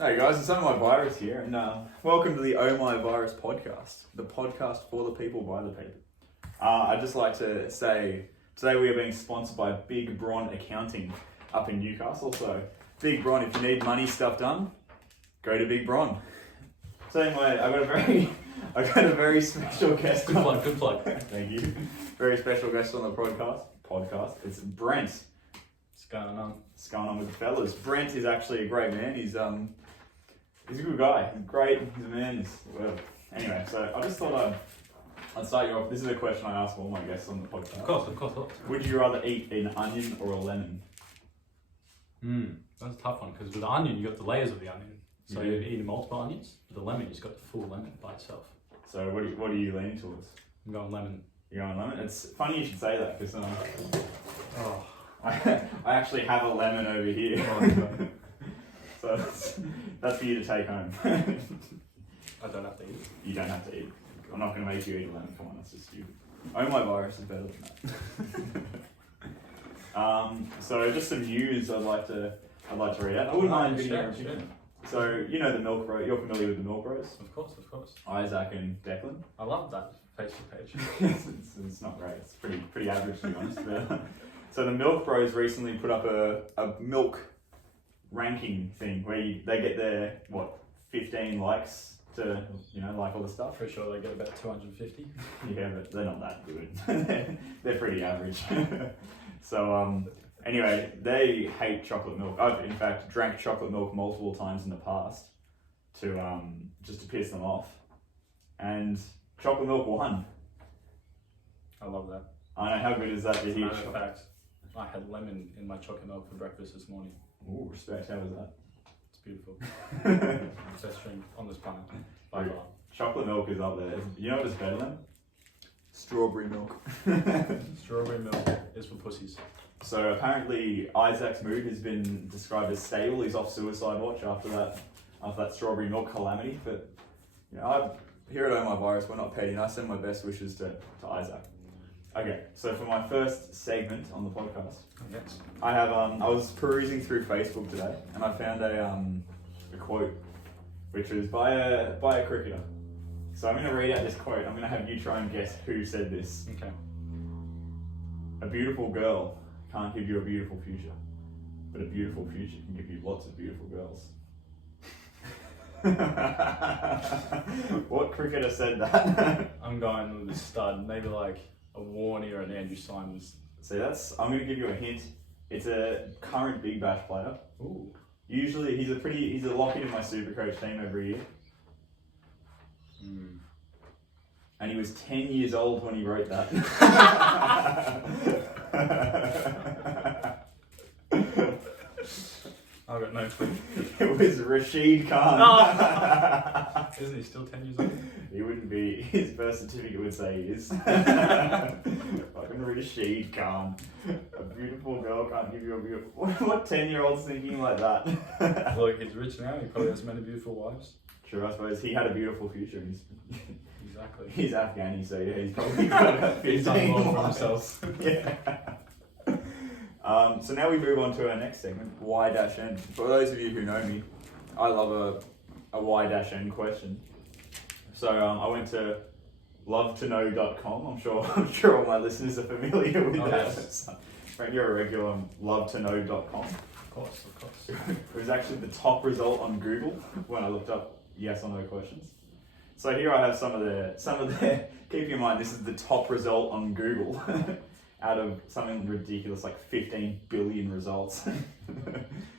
Hey guys, it's Ohmyvirus here, and welcome to the Ohmyvirus podcast, the podcast for the people by the people. I'd just like to say today we are being sponsored by Big Bron Accounting up in Newcastle. So, Big Bron, if you need money stuff done, go to Big Bron. So anyway, I got a very special guest. Good plug. Thank you. Very special guest on the podcast. It's Brent. What's going on? What's going on with the fellas? Brent is actually a great man. He's a good guy. He's great. He's a man. Anyway, so I just thought I'd start you off. This is a question I ask all my guests on the podcast. Of course. Would you rather eat an onion or a lemon? That's a tough one because with the onion you got the layers of the onion. So Yeah. you're eating multiple onions. With the lemon, you just got the full lemon by itself. So what are you leaning towards? I'm going lemon. You're going lemon? It's funny you should say that because Oh, I actually have a lemon over here. no. So that's for you to take home. I don't have to eat it. You don't have to eat. I'm not going to make you eat a lemon. Come on, that's just stupid. Ohmyvirus is better than that. So just some news I'd like to read out. I wouldn't mind getting your opinion. So you know the Milk Bros. You're familiar with the Milk Bros? Of course. Isaac and Declan. I love that Facebook page. it's not great. It's pretty average to be honest. But, so the Milk Bros recently put up a milk ranking thing where they get their 15 likes to like all the stuff. Pretty sure they get about 250. Yeah, but they're not that good. They're pretty average. So anyway, they hate chocolate milk. I've in fact drank chocolate milk multiple times in the past to just to piss them off, and chocolate milk won. I love that. I know, how good is that to As a hear? matter of fact, I had lemon in my chocolate milk for breakfast this morning. Ooh, respect. How was that? It's beautiful. Best drink on this planet by Right. far. Chocolate milk is up there. You know what is better than? Strawberry milk. Strawberry milk is for pussies. So apparently Isaac's mood has been described as stable. He's off suicide watch after that strawberry milk calamity. But here at Ohmyvirus, we're not petty. I send my best wishes to Isaac. Okay, so for my first segment on the podcast, Yes. I have I was perusing through Facebook today and I found a quote which was by a cricketer. So I'm going to read out this quote. I'm going to have you try and guess who said this. Okay. A beautiful girl can't give you a beautiful future, but a beautiful future can give you lots of beautiful girls. What cricketer said that? I'm going with a stud, maybe like a Warney or an Andrew Simons. See, I'm going to give you a hint. It's a current Big Bash player. Ooh. Usually he's a lock-in in my Supercoach team every year. And he was 10 years old when he wrote that. I've got no clue. It was Rashid Khan. Oh. Isn't he still 10 years old? He wouldn't be. His birth certificate would say he is. Fucking Rashid Khan. A beautiful girl can't give you a beautiful... What 10-year-old's thinking like that? Look, he's rich now. He probably has many beautiful wives. True, I suppose. He had a beautiful future. Exactly. He's Afghani, so yeah, he's probably got about 15 He's done well for wives. himself. Yeah. So now we move on to our next segment, Y-N. For those of you who know me, I love a Y-N question. So I went to lovetoknow.com. I'm sure all my listeners are familiar with that. Yes. Right, you're a regular on lovetoknow.com. Of course. It was actually the top result on Google when I looked up yes or no questions. So here I have some of the. Keep in mind this is the top result on Google out of something ridiculous like 15 billion results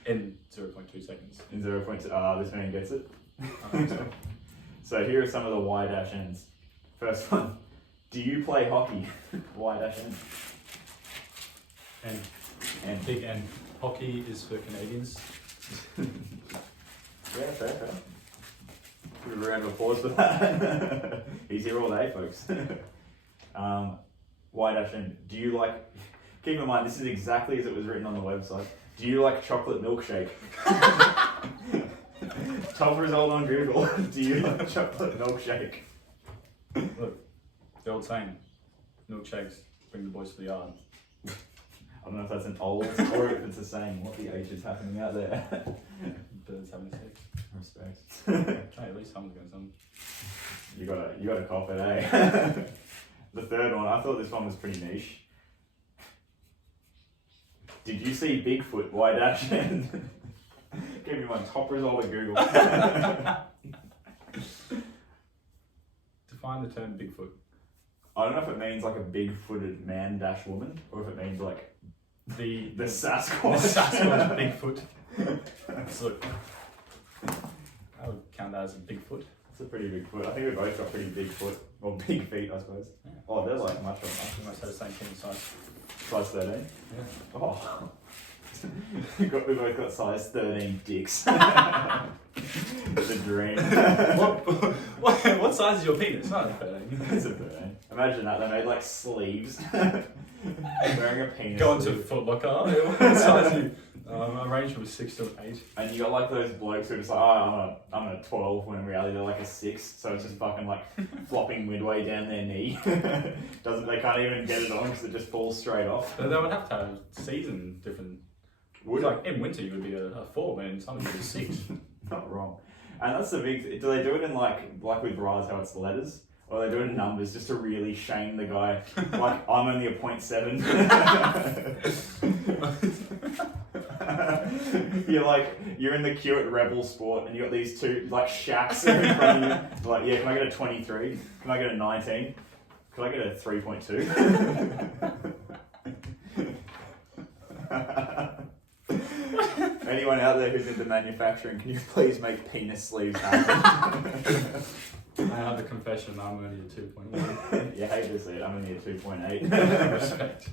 In 0.2 seconds. in 0.2. This man gets it. I think so. So here are some of the Y-Ns. First one, do you play hockey? Y-N. And big N. Hockey is for Canadians. Yeah, fair. Give a round of applause for that. He's here all day, folks. Y-N. Do you like... Keep in mind, this is exactly as it was written on the website. Do you like chocolate milkshake? Top result on Google. Do you like chocolate milkshake? Look, the old saying, milkshakes bring the boys to the yard. I don't know if that's an old or if it's a saying. What the H is happening out there? Birds having sex. Hey, at least someone's going some. You gotta cop it, eh? The third one, I thought this one was pretty niche. Did you see Bigfoot? Why dash? Give me my top result at Google. Define the term Bigfoot. I don't know if it means like a big-footed man dash woman, or if it means like The Sasquatch. The Sasquatch Bigfoot. So, I would count that as a Bigfoot. It's a pretty big foot. I think we both got pretty big foot. Or big feet, I suppose. Yeah. Oh, they're like much of We must have the same penis size. size 13. Yeah. Oh. we both got size 13 dicks. The dream. What size is your penis? Not 13. It's a 13. Imagine that, they made like sleeves. Wearing a penis Go sleeve. into Foot Locker. What size are you? I range from a 6 to an 8. And you got like those blokes who are just like, oh, I'm a 12, when in reality they're like a 6, so it's just fucking like flopping midway down their knee. They can't even get it on because it just falls straight off. They would have to have season different. Would Like in winter you would be a 4, but in summer you'd be a 6. Not wrong. And that's the big do they do it in like with bras how it's letters? Or they do it in numbers just to really shame the guy. Like, I'm only a 0.7. You're in the queue at Rebel Sport and you got these two like shacks in front of you. Like, yeah, can I get a 23? Can I get a 19? Can I get a 3.2? Anyone out there who's into manufacturing, can you please make penis sleeves happen? I have the confession I'm only a 2.1. You hate to see it, I'm only a 2.8. Respect.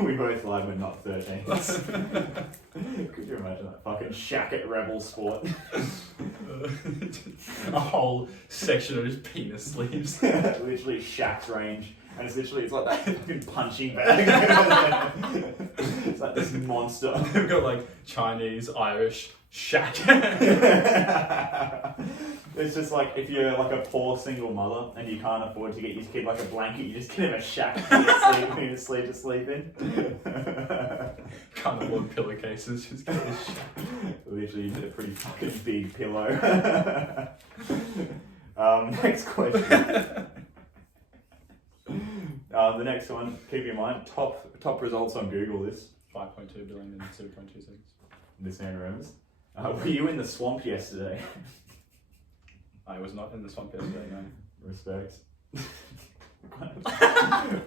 We both lied, we're not 13s. Could you imagine that fucking shack at Rebel Sport? A whole section of his penis sleeves. Literally Shaq's range. And it's like that fucking punching bag. It's like this monster. We've got like Chinese, Irish, Shaq. It's just like if you're like a poor single mother and you can't afford to get your kid like a blanket, you just get him a Shaq sleep to sleep in. Can't afford pillowcases, just get this Shaq. Literally, you need a pretty fucking big pillow. Next question. The next one, keep in mind, top results on Google this. 5.2 billion in 0.2 seconds. This man remembers. Were you in the swamp yesterday? I was not in the swamp yesterday, no. Respect.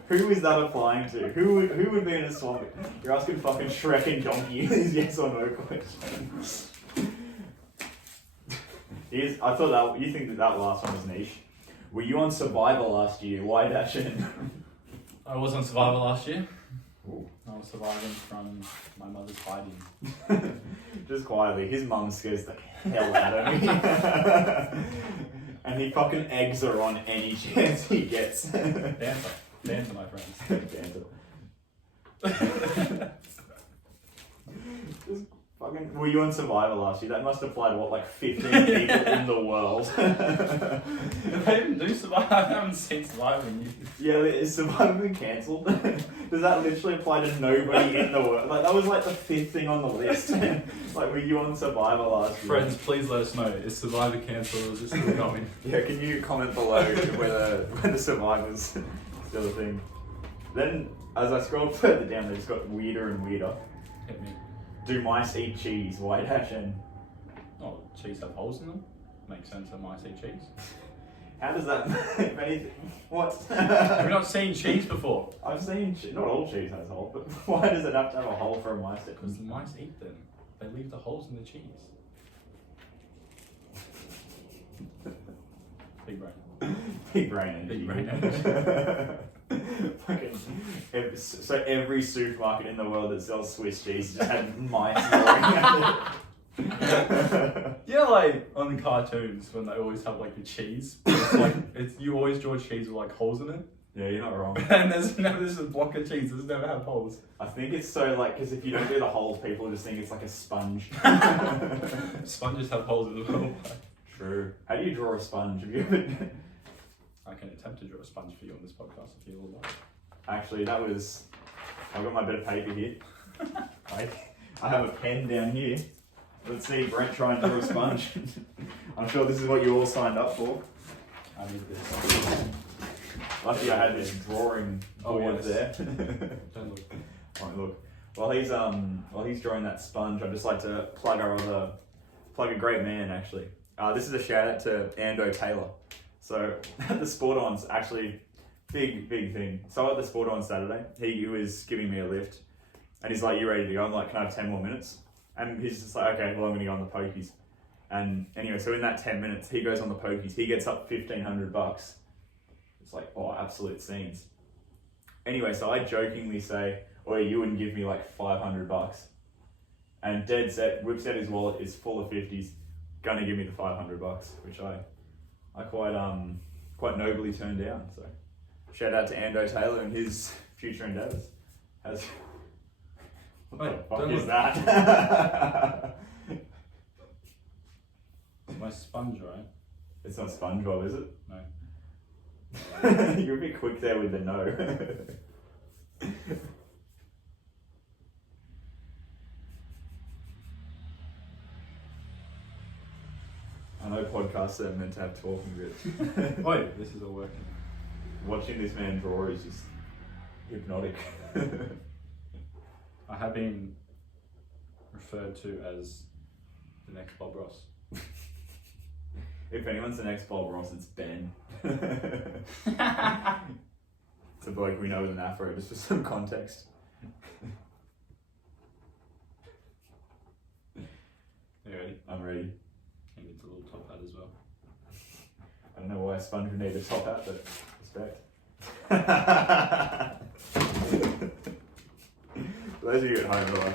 Who is that applying to? Who would be in a swamp? You're asking fucking Shrek and Donkey these yes or no questions. I thought that you think that last one was niche. Were you on Survivor last year? Why dash in? I was on Survivor last year. Ooh. I was surviving from my mother's hiding. Just quietly, his mum scares the hell out of me. And he fucking eggs her on any chance he gets. Dancer, my friends. Dancer. Just fucking. Were you on Survivor last year? That must apply to what, like 15 people in the world. They even do Survivor. I haven't seen Survivor in years. Yeah, is Survivor been cancelled? Does that literally apply to nobody in the world? Like, that was like the 5th thing on the list. Like, were you on Survivor last year? Friends, please let us know. Is Survivor cancelled or is it still going? Yeah, can you comment below whether Survivor's still a thing? Then, as I scrolled further down, they just got weirder and weirder. Hit me. Do mice eat cheese? Why dash in? Oh, cheese have holes in them? Makes sense that mice eat cheese. How does that, if anything, what? Have you not seen cheese before? I've seen, not all cheese has a hole, but why does it have to have a hole for a mice? Because the mice eat them. They leave the holes in the cheese. Big brain. Big brain energy. Big brain energy. Fucking, so every supermarket in the world that sells Swiss cheese just had mice gnawing at it. Yeah, like on cartoons when they always have like the cheese. It's like you always draw cheese with like holes in it. Yeah, you're not wrong. And there's a block of cheese that's never had holes. I think it's so like because if you don't do the holes, people just think it's like a sponge. Sponges have holes as well. True. How do you draw a sponge? Have you ever? I can attempt to draw a sponge for you on this podcast if you would like. Actually, I've got my bit of paper here. I have a pen down here. Let's see Brent try and draw a sponge. I'm sure this is what you all signed up for. I need this. Lucky I had this drawing board there. Don't look. Right, look. While he's drawing that sponge, I'd just like to plug a great man actually. This is a shout out to Ando Taylor. So the Sport On's actually big thing. So at the Sport On Saturday, he was giving me a lift, and he's like, "You ready to go?" I'm like, "Can I have 10 more minutes?" And he's just like, "Okay, well I'm gonna go on the pokies." And anyway, so in that 10 minutes, he goes on the pokies. He gets up $1,500. It's like, oh, absolute scenes. Anyway, so I jokingly say, "Oh, you wouldn't give me like $500?" And dead set whips out his wallet, is full of 50s, gonna give me the $500, which I quite nobly turned down. So shout out to Ando Taylor and his future endeavours. What the fuck is that? My sponge, right? It's not SpongeBob, is it? No. You're a bit quick there with the no. I know podcasts are meant to have talking bits. Wait, this is all working. Watching this man draw is just hypnotic. I have been referred to as the next Bob Ross. If anyone's the next Bob Ross, it's Ben. It's a bloke we know with an afro, just for some context. You ready? I'm ready. He needs a little top hat as well. I don't know why a sponge would need a top hat, but respect. For those of you at home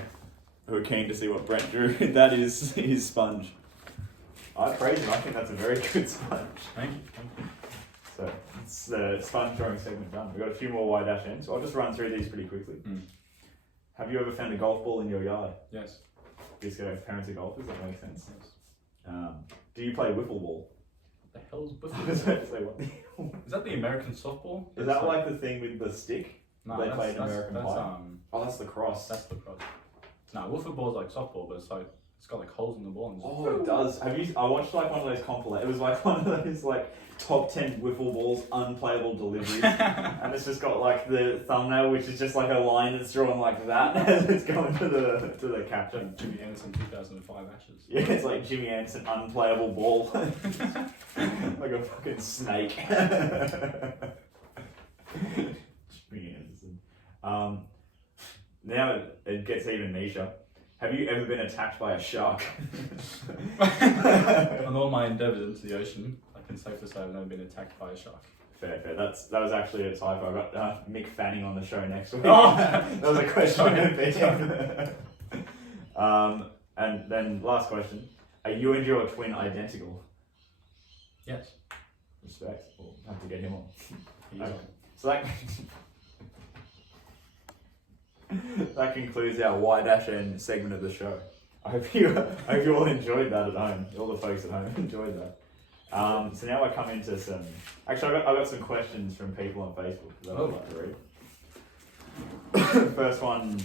who are keen to see what Brent drew, that is his sponge. I praise him. I think that's a very good sponge. Thank you. So it's the sponge drawing segment done. We've got a few more Y-ends. So I'll just run through these pretty quickly. Have you ever found a golf ball in your yard? Yes. Just go, parents are golfers, that makes sense. Yes. Do you play wiffle ball? What the hell's I was Buffalo? about to say, what the hell? Is that the American softball? Is that like the thing with the stick? No, they that's, play in that's, American that's, Pie? Oh, that's the cross. That's the cross. No, wiffle ball's like softball, but it's got like holes in the ball. And Oh, it does. I watched like one of those compilations. It was like one of those like top 10 wiffle balls unplayable deliveries, and it's just got like the thumbnail, which is just like a line that's drawn like that, and it's going to the caption. Like Jimmy Anderson 2005 Ashes. Yeah, it's like Jimmy Anderson unplayable ball, like a fucking snake. Jimmy Anderson. Now it gets even nicher. Have you ever been attacked by a shark? On all my endeavours into the ocean, I can safely say I've never been attacked by a shark. Fair. That was actually a typo. I got Mick Fanning on the show next week. Oh. That was a question in the video. And then last question: are you and your twin identical? Yes. Respect. We'll have to get him on. Okay. So that concludes our Y-N segment of the show. I hope you all enjoyed that at home. All the folks at home enjoyed that. So now I come into some. Actually, I got some questions from people on Facebook that I'd like to read. First one.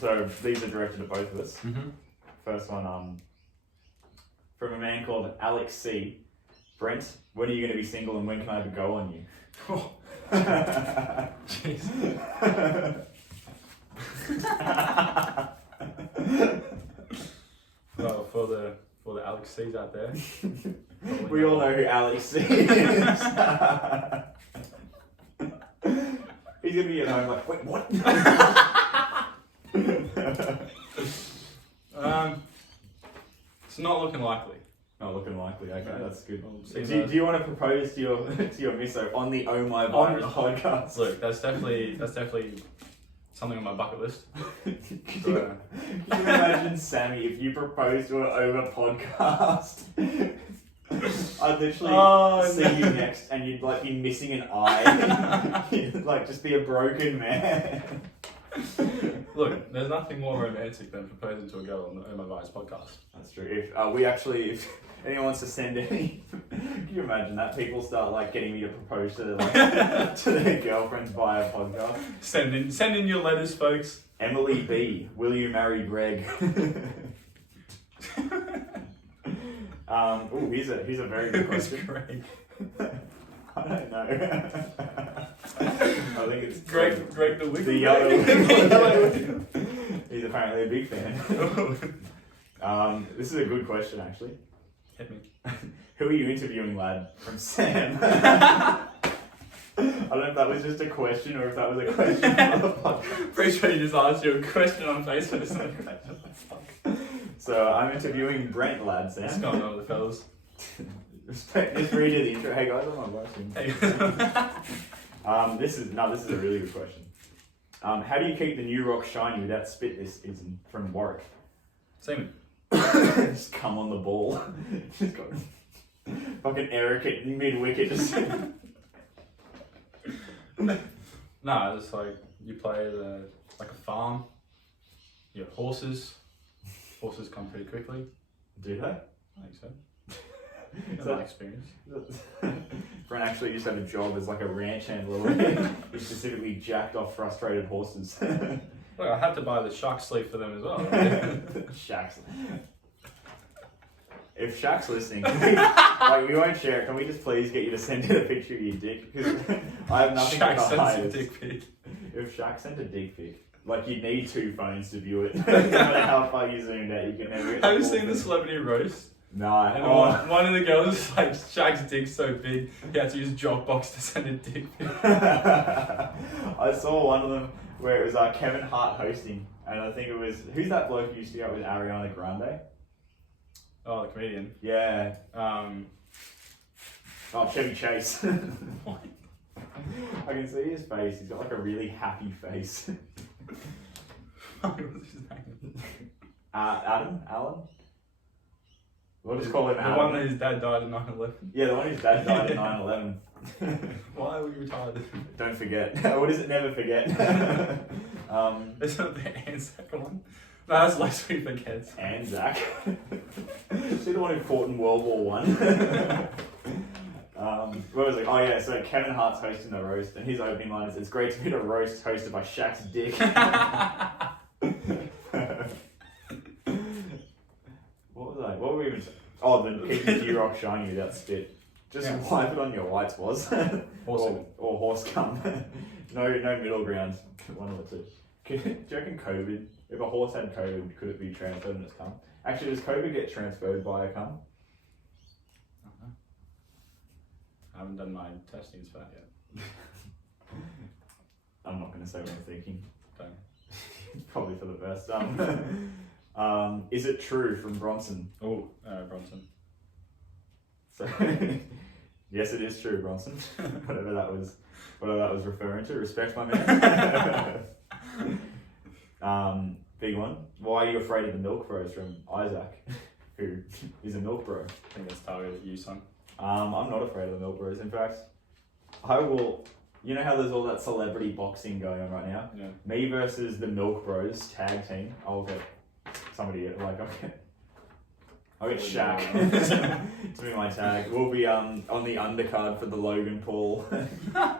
So these are directed at both of us. Mm-hmm. First one. From a man called Alex C. Brent, when are you going to be single and when can I have a go on you? Oh. Jeez. Well, for the Alex C's out there, we all know who Alex C is. He's gonna be at home like, wait, what? It's not looking likely. Not looking likely. Okay, that's good. We'll do you want to propose to your misso on the Ohmyvirus podcast? Look, that's definitely something on my bucket list. Can you imagine Sammy if you proposed to her over podcast? I'd literally see you next and you'd like be missing an eye. You'd like just be a broken man. Look, there's nothing more romantic than proposing to a girl on the Ohmyvirus podcast. That's true. If anyone wants to send any, can you imagine that? People start like getting me to propose to to their girlfriends via podcast. Send in your letters, folks. Emily B, will you marry Greg? Here's a very good question. Greg. I don't know. I think it's Greg the Wicked. The yellow. Wicked. He's apparently a big fan. This is a good question, actually. Hit me. Who are you interviewing, lad? From Sam. I don't know if that was just a question or if that was a question for the podcast. Pretty sure you just asked you a question on Facebook. So I'm interviewing Brent, lad, Sam. What's going on with the fellas? Just read you the intro. Hey guys, I'm on watching. This is a really good question. How do you keep the new rock shiny without spit this season? From Warwick. Seaman. Just come on the ball. Just got fucking Eric at mid-wicket. Just Nah, just like you play like a farm. You have horses. Horses come pretty quickly. do they? I think so. That's So- my experience. Brent actually used to have a job as like a ranch handler where he specifically jacked off frustrated horses. Look, I had to buy the shark sleeve for them as well. Shaq's. If Shaq's listening, we won't share it. Can we just please get you to send in a picture of your dick? Because I have nothing Shaq to hide. sends a dick pic. If Shaq sent a dick pic, like you need two phones to view it. No matter how far you zoomed out, you can never get Have you full seen the thing. celebrity roast? No. And one of the girls is like, Shaq's dick's so big, he had to use Dropbox to send a dick pic. I saw one of them where it was Kevin Hart hosting, and I think it was who's that bloke who used to go out with Ariana Grande? Oh, the comedian. Yeah. Um, Oh, Chevy Chase. what? I can see his face. He's got like a really happy face. What's his name? Alan. We'll just call him The Adam. one that his dad died in 9/11. Yeah, the one whose dad died at 9/11. Why were you retired? Don't forget. What is it? Never forget. Isn't it the Anzac one? No, that's lest we forget. Anzac. See the one who fought in World War One. Where was it? Oh yeah, so Kevin Hart's hosting the roast, and his opening line is, "It's great to be at a roast hosted by Shaq's dick." What was I? What were we even saying? Oh, the keeping the rock shiny without spit. Just wipe it on your whites, was. or horse cum. No middle ground. One of the two. Do you reckon COVID? If a horse had COVID, could it be transferred in its cum? Actually, does COVID get transferred by a cum? I haven't done my testings for that yet. I'm not going to say what I'm thinking. Don't. Probably for the best. Is it true from Bronson? Oh, Bronson. So, yes, it is true, Bronson. whatever that was referring to. Respect, my man. Big one. Why are you afraid of the milk bros? From Isaac, who is a milk bro. I think that's targeted at you, son. I'm not afraid of the milk bros. In fact, I will. You know how there's all that celebrity boxing going on right now? Yeah. Me versus the Milk Bros tag team. I'll get somebody I'll get Shaq to be my tag. We'll be on the undercard for the Logan Paul.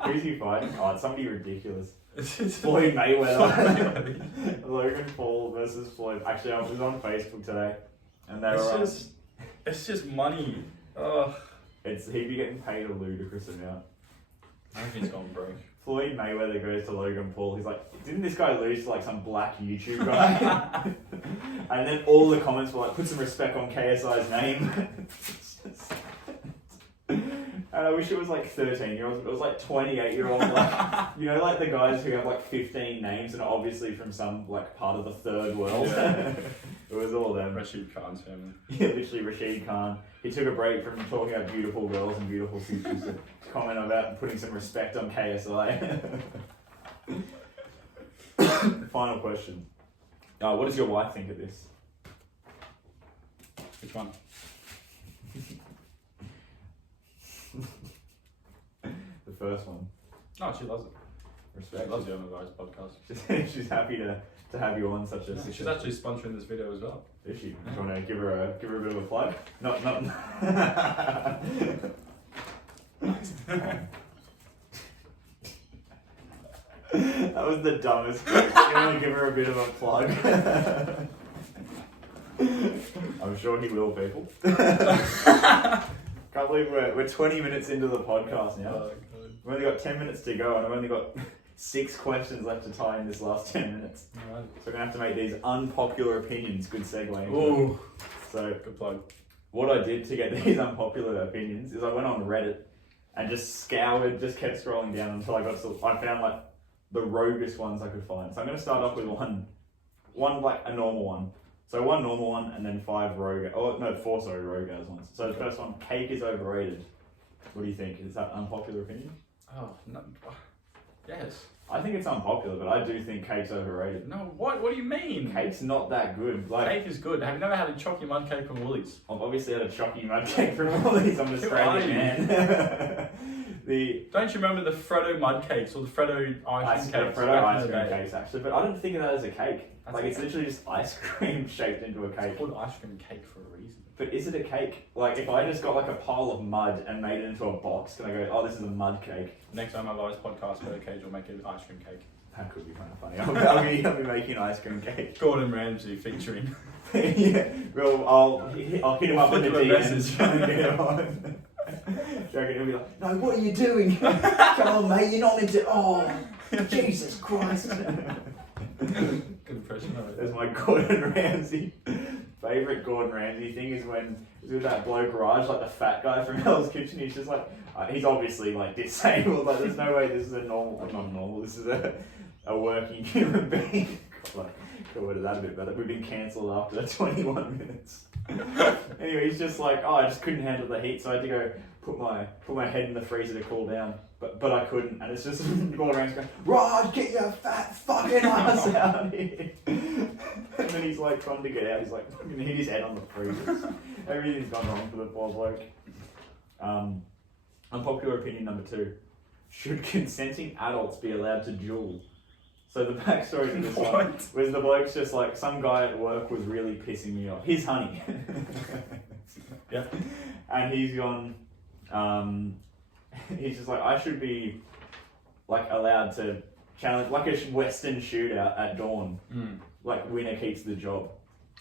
Who's he fighting? Oh, it's somebody ridiculous. Floyd Mayweather. Logan Paul versus Floyd. Actually, I was on Facebook today, and they were. It's just money. Ugh. He'd be getting paid a ludicrous amount. I think he's gone broke. Floyd Mayweather goes to Logan Paul. He's like, didn't this guy lose to like some black YouTube guy? And then all the comments were like, put some respect on KSI's name. And I wish it was like 13-year-olds, but it was like 28-year-olds. Like, you know, like the guys who have like 15 names and are obviously from some like part of the third world. Yeah. It was all them. Rashid Khan's family. Yeah, literally Rashid Khan. He took a break from talking about beautiful girls and beautiful futures to comment about putting some respect on KSI. Final question. What does your wife think of this? Which one? The first one. No, she loves it. Respect. She loves the Ohmyvirus podcast. She's happy to have you on such a. Yeah, she's actually sponsoring this video as well. Is she? Do you want to give her a bit of a plug? Not. That was the dumbest. You want to give her a bit of a plug? I'm sure he will, people. Can't believe we're 20 minutes into the podcast now. Oh, We've only got 10 minutes to go, and I've only got 6 questions left to tie in this last 10 minutes. Alright. So we're going to have to make these unpopular opinions. Good segue. Ooh. So Good plug. what I did to get these unpopular opinions is I went on Reddit and just scoured, just kept scrolling down until I found like the roguest ones I could find. So I'm going to start off with one like a normal one. So one normal one and then 4 rogue as ones. So the first one, cake is overrated. What do you think? Is that unpopular opinion? Oh, no. Yes. I think it's unpopular, but I do think cake's overrated. No, what do you mean? Cake's not that good. Like, Cake is good. Have you never had a chalky mud cake from Woolies? I've obviously had a chalky mud cake from Woolies. I'm an Australian man. Don't you remember the Freddo mud cakes or the Freddo ice cream cakes? Freddo ice cream cakes, actually, but I didn't think of that as a cake. That's like, a it's cake. literally just ice cream shaped into a cake. It's called ice cream cake for a reason. But is it a cake? Like, if I just got like a pile of mud and made it into a box, can I go, oh, this is a mud cake? Next time I have this podcast, Freddo Cage will make an ice cream cake. That could be kind of funny. I'll be making an ice cream cake. Gordon Ramsay featuring. Yeah, well, I'll hit him up in the Flick him a DM and message. try and get him on. Do you reckon he'll be like, no, what are you doing? Come on, mate, you're not meant to. Oh, Jesus Christ. Good impression of it. That's my Gordon Ramsay. Favourite Gordon Ramsay thing is when he's with that bloke Raj, like the fat guy from Hell's Kitchen. He's just like, he's obviously like disabled. Like, there's no way this is a normal, not normal, this is a working human being. God, could have worded that a bit better. We've been cancelled after 21 minutes. Anyway, he's just like, I just couldn't handle the heat, so I had to go put my head in the freezer to cool down. But I couldn't, and it's just Gordon Ramsay going, Raj, get your fat fucking ass out here. And then he's like trying to get out, he's like fucking hit his head on the freezer. Everything's gone wrong for the poor bloke. Unpopular opinion number 2. Should consenting adults be allowed to duel? So the backstory to this one was the bloke's just like, some guy at work was really pissing me off. His honey. Yeah. And he's gone, he's just like, I should be like allowed to challenge, like a Western shootout at dawn. Like, winner keeps the job.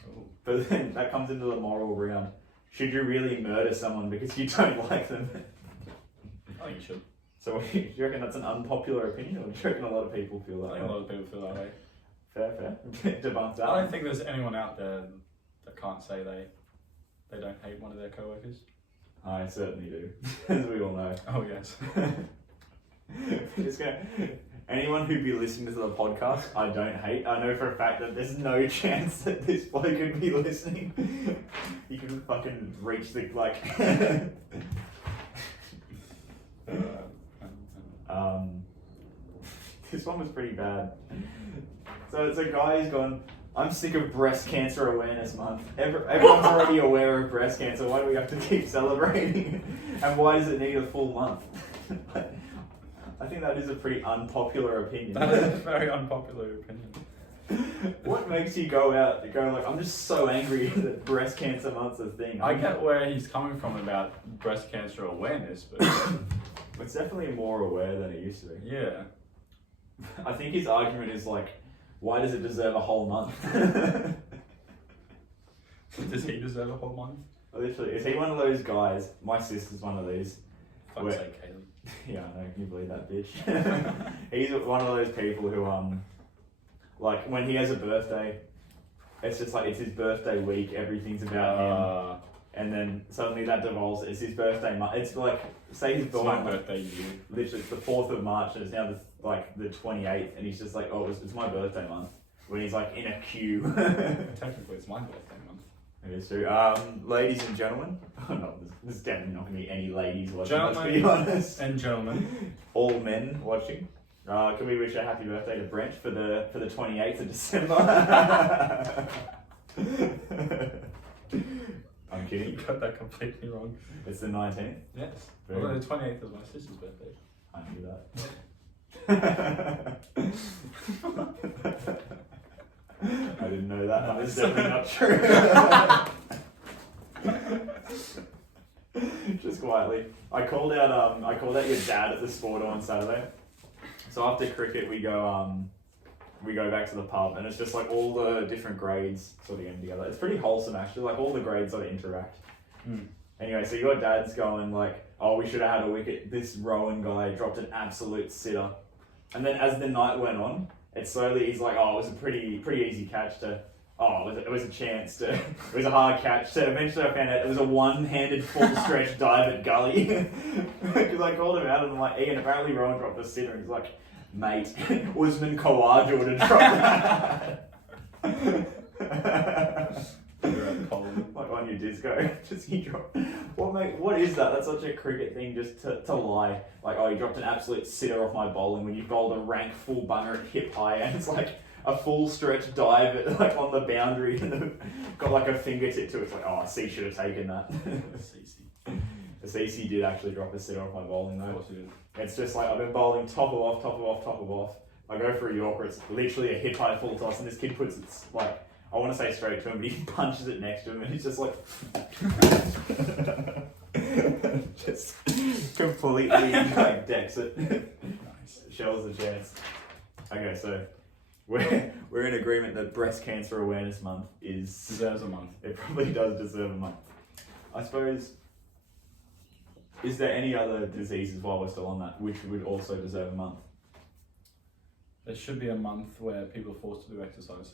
Ooh. But then that comes into the moral round. Should you really murder someone because you don't like them? I think you should. So do you reckon that's an unpopular opinion, or do you reckon a lot of people feel that I way? think a lot of people feel that way. Fair. Debunk that. I don't think there's anyone out there that can't say they don't hate one of their co-workers. I certainly do, as we all know. Oh yes. Anyone who'd be listening to the podcast, I don't hate. I know for a fact that there's no chance that this bloke could be listening. He can fucking reach the, like... This one was pretty bad. So it's a guy who's gone, I'm sick of Breast Cancer Awareness Month. Everyone's already aware of breast cancer. Why do we have to keep celebrating? And why does it need a full month? I think that is a pretty unpopular opinion. That is a very unpopular opinion. What makes you go like, I'm just so angry that breast cancer month's a thing? I get where he's coming from about breast cancer awareness, but It's definitely more aware than it used to be. yeah. I think his argument is like, why does it deserve a whole month? Does he deserve a whole month? Literally, is he one of those guys? My sister's one of these. Fuck's sake, Caleb. Yeah, I know. Can you believe that bitch? He's one of those people who, like, when he has a birthday, it's just like, it's his birthday week, everything's about him. And then suddenly that devolves, it's his birthday month. It's like, say he's born my on birthday year. literally it's the 4th of March and it's now the 28th, and he's just like, oh, it's my birthday month. When he's like in a queue. Technically, it's my birthday month. It is true. Ladies and gentlemen, oh no, there's definitely not going to be any ladies watching, let's be honest. And gentlemen. All men watching. Can we wish a happy birthday to Brent for the 28th of December? I'm You kidding. got that completely wrong. It's the 19th. Yes. Very Although the 28th is my sister's birthday. I knew that. I didn't know that. That is definitely not true. Just quietly, I called out your dad at the sport on Saturday. So after cricket, we go we go back to the pub, and it's just like all the different grades sort of getting together. It's pretty wholesome actually, like all the grades sort of interact. Anyway, so your dad's going like, oh, we should have had a wicket. This Rowan guy dropped an absolute sitter. And then as the night went on, it slowly, he's like, oh, it was a pretty easy catch to, it was a chance to, it was a hard catch. So eventually I found out it was a one-handed full stretch dive at gully. Because I called him out and I'm like, Ian, apparently Rowan dropped a sitter. And he's like, mate, Usman Khawaja would have dropped that. Like on your disco, just he dropped. What is that? That's such a cricket thing, just to lie. Like, oh, you dropped an absolute sitter off my bowling when you bowled a rank full bunger at hip high, and it's like a full stretch dive at, like on the boundary, and got like a fingertip to it. It's like, oh, C should have taken that. The CC did actually drop a sitter off my bowling though. Of course he did. It's just like I've been bowling top of off, top of off, top of off. I go for a Yorker, it's literally a hip high full toss, and this kid puts it like, I want to say straight to him, but he punches it next to him, and he's just like, just completely like decks it. Nice. Shells the chance. Okay, so we're in agreement that Breast Cancer Awareness Month deserves a month. It probably does deserve a month. I suppose. Is there any other diseases while we're still on that which would also deserve a month? There should be a month where people are forced to do exercise.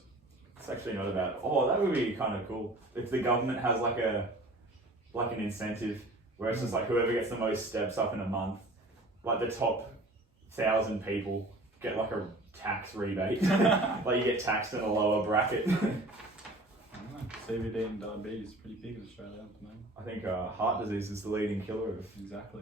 It's actually not about. Oh, that would be kind of cool if the government has like an incentive where it's just like whoever gets the most steps up in a month, like the top 1,000 people get like a tax rebate. Like you get taxed in a lower bracket. CBD and diabetes is pretty big in Australia at the moment. I think heart disease is the leading killer of. Exactly.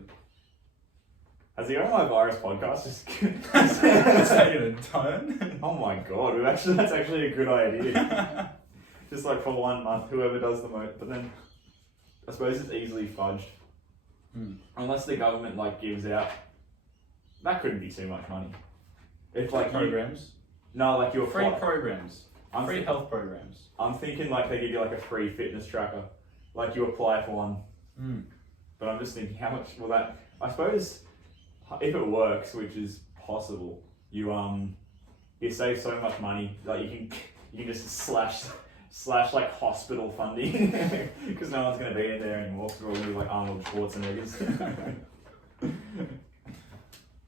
Has the Ohmyvirus podcast just taken a turn? Oh my god, that's actually a good idea. Just like for 1 month, whoever does the most. But then I suppose it's easily fudged. Unless the government like gives out, that couldn't be too much money. If like programs? No, like your free programs. Free health programs. I'm thinking like they give you like a free fitness tracker. Like you apply for one. But I'm just thinking how much will that, I suppose if it works, which is possible, you save so much money. Like you can just slash like hospital funding because no one's going to be in there anymore because we're all going to be like Arnold Schwarzeneggers.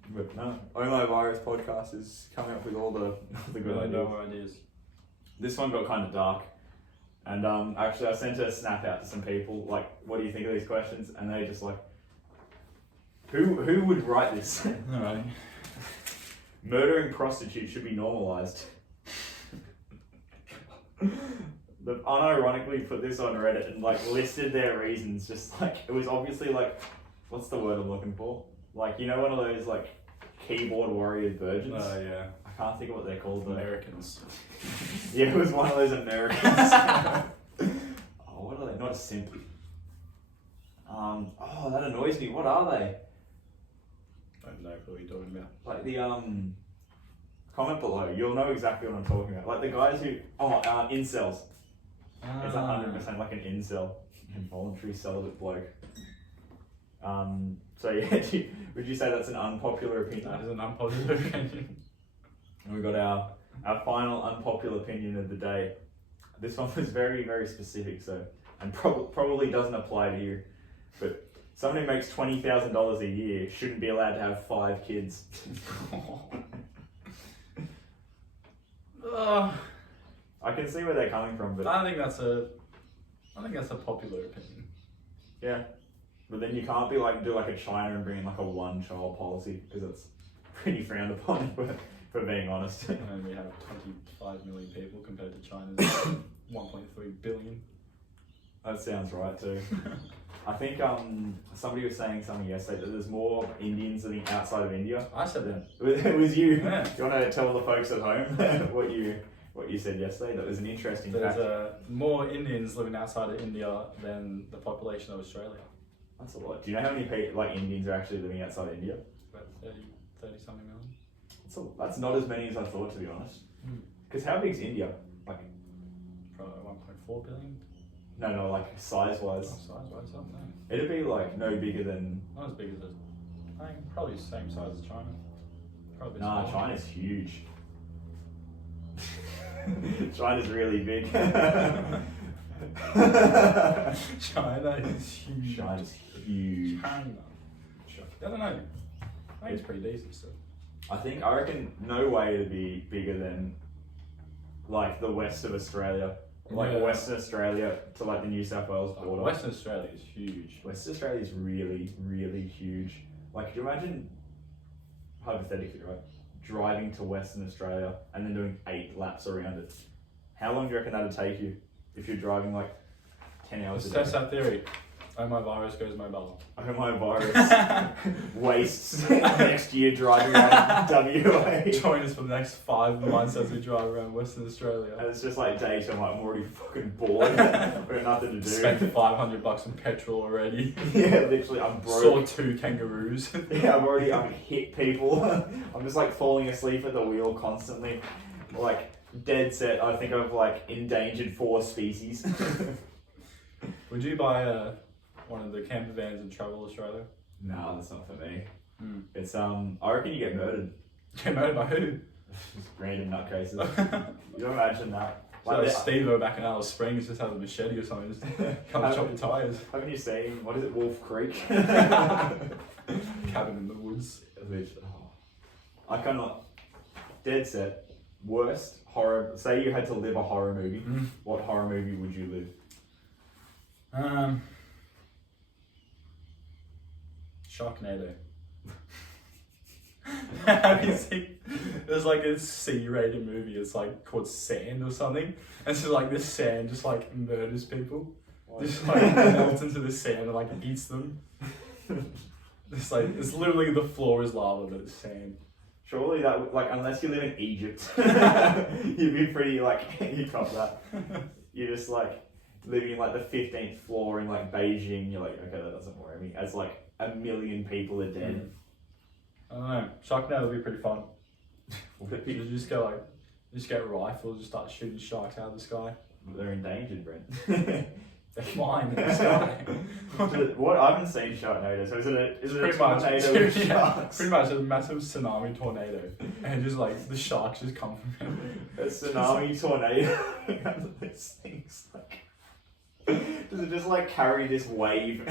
But no, Ohmyvirus podcast is coming up with all the good ideas. This one got kind of dark, and actually I sent a snap out to some people like, what do you think of these questions? And they just like, who would write this? Alright. Murdering prostitutes should be normalised. They've unironically put this on Reddit and like listed their reasons, just like, it was obviously like, what's the word I'm looking for? Like, you know, one of those like keyboard warrior virgins? Oh yeah. I can't think of what they're called. Americans. Yeah, it was one of those Americans. Oh, what are they? Not a simp. Oh, that annoys me. What are they? I don't know what you're talking about. Like the comment below. You'll know exactly what I'm talking about. Like the guys who incels. It's 100% like an incel, involuntary celibate bloke. So yeah, would you say that's an unpopular opinion? That is an unpopular opinion. And we got our final unpopular opinion of the day. This one was very, very specific, so and probably doesn't apply to you. But someone who makes $20,000 a year shouldn't be allowed to have 5 kids. I can see where they're coming from, but I think that's a popular opinion. Yeah, but then you can't be like do like a China and bring in like a 1-child policy because it's pretty frowned upon. For being honest. And we have 25 million people compared to China's 1.3 billion. That sounds right too. I think somebody was saying something yesterday that there's more Indians living outside of India. I said that. It was you. Yeah. Do you want to tell the folks at home what you said yesterday? That was an interesting fact. There's more Indians living outside of India than the population of Australia. That's a lot. Do you know how many like Indians are actually living outside of India? About 30 something million. That's not as many as I thought, to be honest. Because how big's India? Like, probably 1.4 billion. No, like size-wise. Size-wise, I don't know. It'd be like no bigger than. Not as big as it. I think probably the same size as China. Probably Nah, smaller. China's huge. China's really big. China is huge. China's huge. China. I don't know. I think it's pretty decent still. I reckon no way to be bigger than like the west of Australia. Like Yeah. Western Australia to like the New South Wales border. Western Australia is huge. Western Australia is really, really huge. Like, could you imagine, hypothetically, right, driving to Western Australia and then doing 8 laps around it? How long do you reckon that'd take you if you're driving like 10 hours Let's a day? test that theory. Ohmyvirus goes mobile. Ohmyvirus wastes next year driving around WA. Join us for the next 5 months as we drive around Western Australia. And it's just like days I'm like, I'm already fucking bored. I've got nothing to do. Spent $500 on petrol already. Yeah, literally, I'm broke. Saw 2 kangaroos. Yeah, I've hit people. I'm just like falling asleep at the wheel constantly. Like, dead set, I think I've like endangered 4 species. Would you buy one of the camper vans and travel Australia? Nah, that's not for me. It's I reckon you get murdered. Get murdered by who? Just random nutcases. You don't imagine that. Like Steve-O back in Alice Springs just has a machete or something, just come and chop your tyres. Haven't you seen, what is it, Wolf Creek? Cabin in the woods. I cannot, dead set, worst horror, say you had to live a horror movie, what horror movie would you live? Sharknado. Have you seen? There's like a C-rated movie. It's like called Sand or something. And so like this sand just like murders people. Just like melts into the sand and like eats them. It's like it's literally the floor is lava, but it's sand. Surely that would, like, unless you live in Egypt, you'd be pretty like you cop that. You're just like living in like the 15th floor in like Beijing. You're like, okay, that doesn't worry me. As like 1 million people are dead. I don't know. Sharknado would be pretty fun. People You just go like, you just get rifles, just start shooting sharks out of the sky. They're endangered, Brent. They're flying in the sky. What, I haven't seen Sharknado, so is it a Pretty much, tornado with sharks? pretty much a massive tsunami tornado, and just like the sharks just come from it. A tsunami tornado. These things like. Does it just like carry this wave?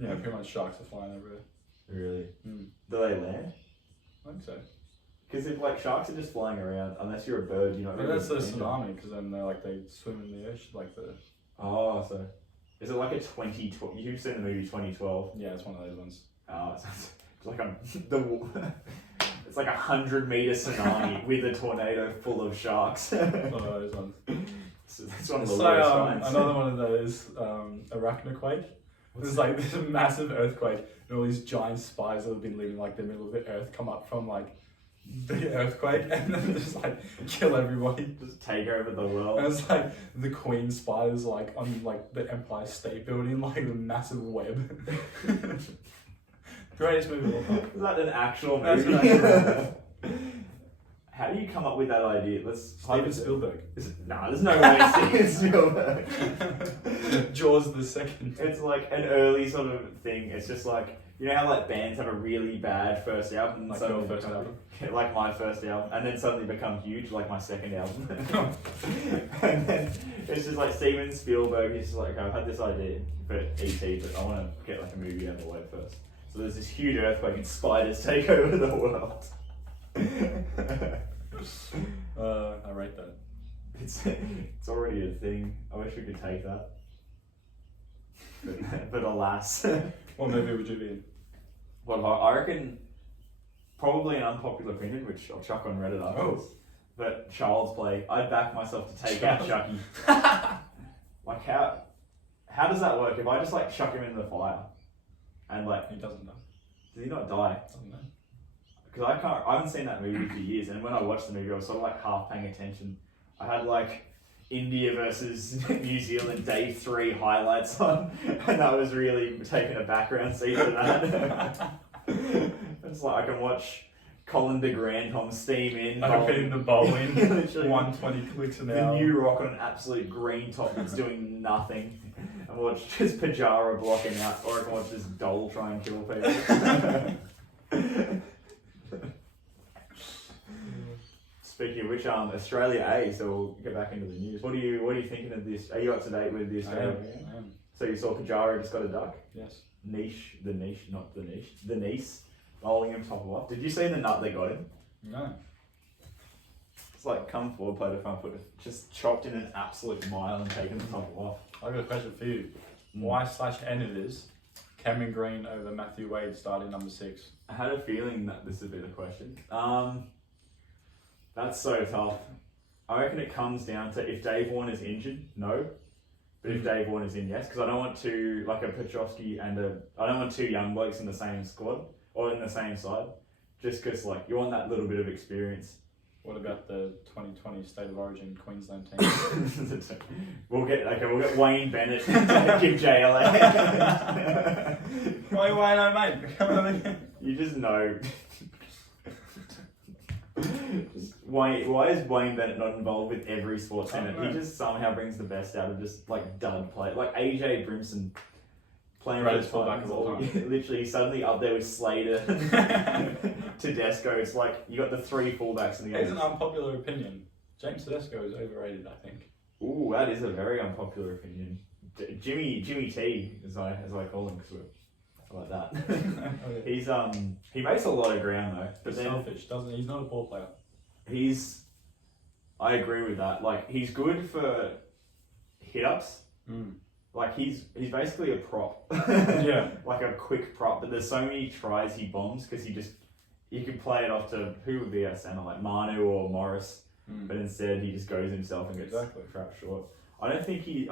Yeah, pretty much sharks are flying everywhere. Really? Mm. Do they land? I think so. Because if like sharks are just flying around, unless you're a bird, you're not. But really that's the landing. tsunami, because then they swim in the ocean, like the. Oh, so is it like a 2012? You've seen the movie 2012. Yeah, it's one of those ones. Oh, it's like it's like 100-meter tsunami with a tornado full of sharks. One of those ones. It's one of It's the like worst ones. another one of those arachnoquake. There's like this massive earthquake, and all these giant spiders that have been living like the middle of the earth come up from like the earthquake, and then just like kill everybody. Just take over the world. And it's like the queen spiders like on like the Empire State Building, like a massive web. Greatest movie of all time. Is that an actual That's movie? an actual How do you come up with that idea? Steven Spielberg. Nah, there's no way it's Steven Spielberg. Jaws the second. It's like an early sort of thing. It's just like, you know how like bands have a really bad first album and Like suddenly your first become, album? like my first album, and then suddenly become huge, like my second album. And then it's just like Steven Spielberg. He's just like, I've had this idea for E.T., but I want to get like a movie out of the way first. So there's this huge earthquake and spiders take over the world. I rate that. It's already a thing. I wish we could take that. But alas. What movie would you be in? What I reckon, probably an unpopular opinion, which I'll chuck on Reddit afterwards. Oh. But Child's Play, I'd back myself to take out Chucky. Like how does that work? If I just like chuck him in the fire, and like He doesn't know. does he not die? Doesn't know. Because I haven't seen that movie for years, and when I watched the movie, I was sort of like half paying attention. I had like India versus New Zealand day 3 highlights on, and I was really taking a background seat to that. It's like I can watch Colin de Grandhomme steam in. Opening the bowling, Literally 120 clicks an the hour. new rock on an absolute green top that's doing nothing. And watch just Pajara blocking out, or I can watch this doll try and kill people. Speaking of which, Australia A. So we'll get back into the news. What are you thinking of this? Are you up to date with the Australia? I am. So you saw Pajaro just got a duck. Yes. The niece, bowling him top off. Did you see the nut they got him? No. It's like come forward, play the front foot, just chopped in an absolute mile and taken the top off. I've got a question for you. Why/N it is Cameron Green over Matthew Wade starting number 6? I had a feeling that this would be the question. That's so tough. I reckon it comes down to if Dave Warner's injured, no. But if Dave Warner's in, yes. Because I don't want two, like a Petrovsky and I don't want two young blokes in the same squad or in the same side. Just because, like, you want that little bit of experience. What about the 2020 State of Origin Queensland team? We'll get Wayne Bennett to give JLA. Why no, mate? Come on. You just know. Why is Wayne Bennett not involved with every sports centre? He just somehow brings the best out of just like dud play. Like AJ Brimson playing Greatest fullback of all time. Literally suddenly up there with Slater, Tedesco. It's like you got the 3 fullbacks in the game. Here's an unpopular opinion. James Tedesco is overrated, I think. Ooh, that is a very unpopular opinion. Jimmy T, as I call him, because I like that. He's he makes a lot of ground though. But he's selfish, doesn't he? He's not a ball player. I agree with that. Like he's good for hit ups. Like he's basically a prop. Yeah. Like a quick prop. But there's so many tries he bombs because you can play it off to who would be our centre, like Manu or Morris. But instead he just goes himself and gets trapped short. I don't think he's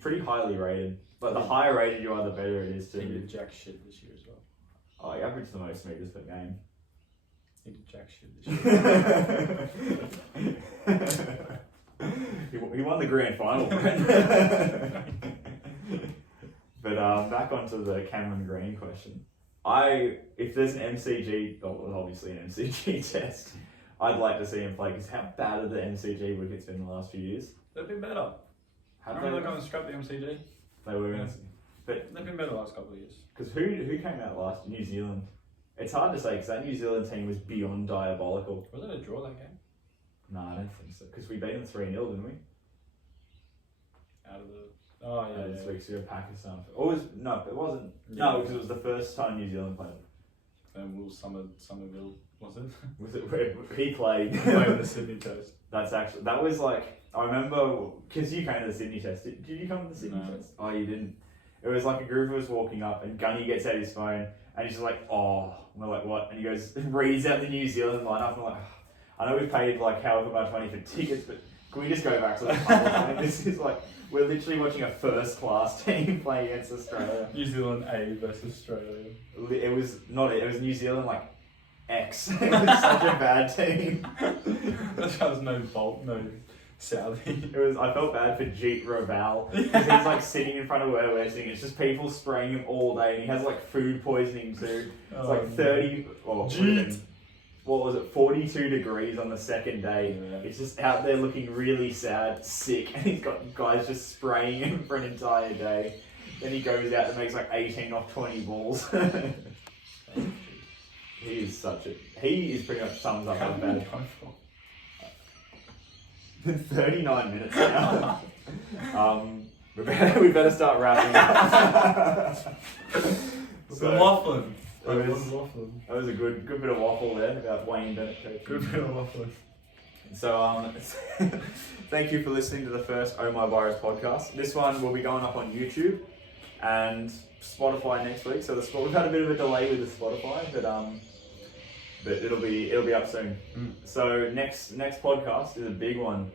pretty highly rated. But the higher rated you are, the better it is too. He did jack shit this year as well. Oh, he averaged the most metres per game. He did jack shit this year. He won the grand final. But back onto the Cameron Green question. If there's an MCG, obviously an MCG test, I'd like to see him play because how bad have the MCG wickets been in the last few years? They've been better. Have they going to scrap the MCG? They were going to. But they've been better the last couple of years. Because who came out last? New Zealand. It's hard to say because that New Zealand team was beyond diabolical. Was it a draw that game? No, I don't think so. Because we beat them 3-0, didn't we? Out of the... Oh, yeah. This week's year, Pakistan. No, it wasn't. Yeah. No, because it was the first time New Zealand played. And Will Somerville, was it? Was it where he played? He played in the Sydney Test. That was like, I remember, because you came to the Sydney Test. Did you come to the Sydney Test? Oh, you didn't. It was like a group of us walking up and Gunny gets out his phone and he's just like, oh, and we're like, what? And he goes, reads out the New Zealand lineup and I'm like, I know we've paid like however much money for tickets, but can we just go back to the pub? This is like, we're literally watching a first class team play against Australia. New Zealand A versus Australia. It was New Zealand like X. It was such a bad team. There was no Bolt, no Sally. I felt bad for Jeet Raval because he's like sitting in front of where we're sitting. It's just people spraying him all day, and he has like food poisoning too. It's like 30 or what was it, 42 degrees on the second day. Yeah. It's just out there looking really sad, sick, and he's got guys just spraying him for an entire day. Then he goes out and makes like 18 off 20 balls. He is pretty much sums up how bad. 39 minutes now. We better start wrapping up. Waffling. That was a good bit of waffle there about Wayne Bennett coaching. Good bit of waffling. So thank you for listening to the first Ohmyvirus podcast. This one will be going up on YouTube and Spotify next week. So we've had a bit of a delay with the Spotify, but it'll be up soon. So next podcast is a big one.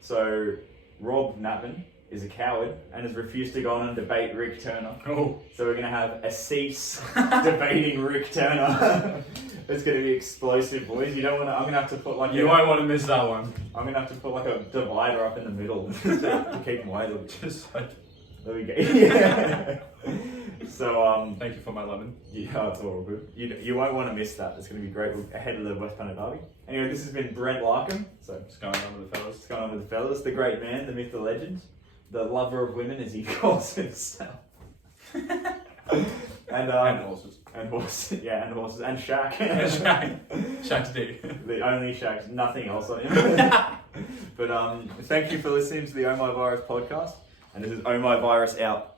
So Rob Natman is a coward and has refused to go on and debate Rick Turner. Oh. So we're going to have a cease debating Rick Turner. It's going to be explosive, boys. I'm going to have to put like... You won't want to miss that one. I'm going to have to put like a divider up in the middle to keep them away. Just like... There we go. Yeah. So, thank you for my lemon. Yeah, it's all good. You won't want to miss that. It's going to be great. We're ahead of the West Planet Derby. Anyway, this has been Brent Larkham. So what's going on with the fellas? What's going on with the fellas? The great man, the myth, the legend, the lover of women, as he calls himself. And horses. And horses, yeah, and horses, and Shaq. Shaq's dick. The only Shaq, nothing else on him. But thank you for listening to the Ohmyvirus podcast, and this is Ohmyvirus out.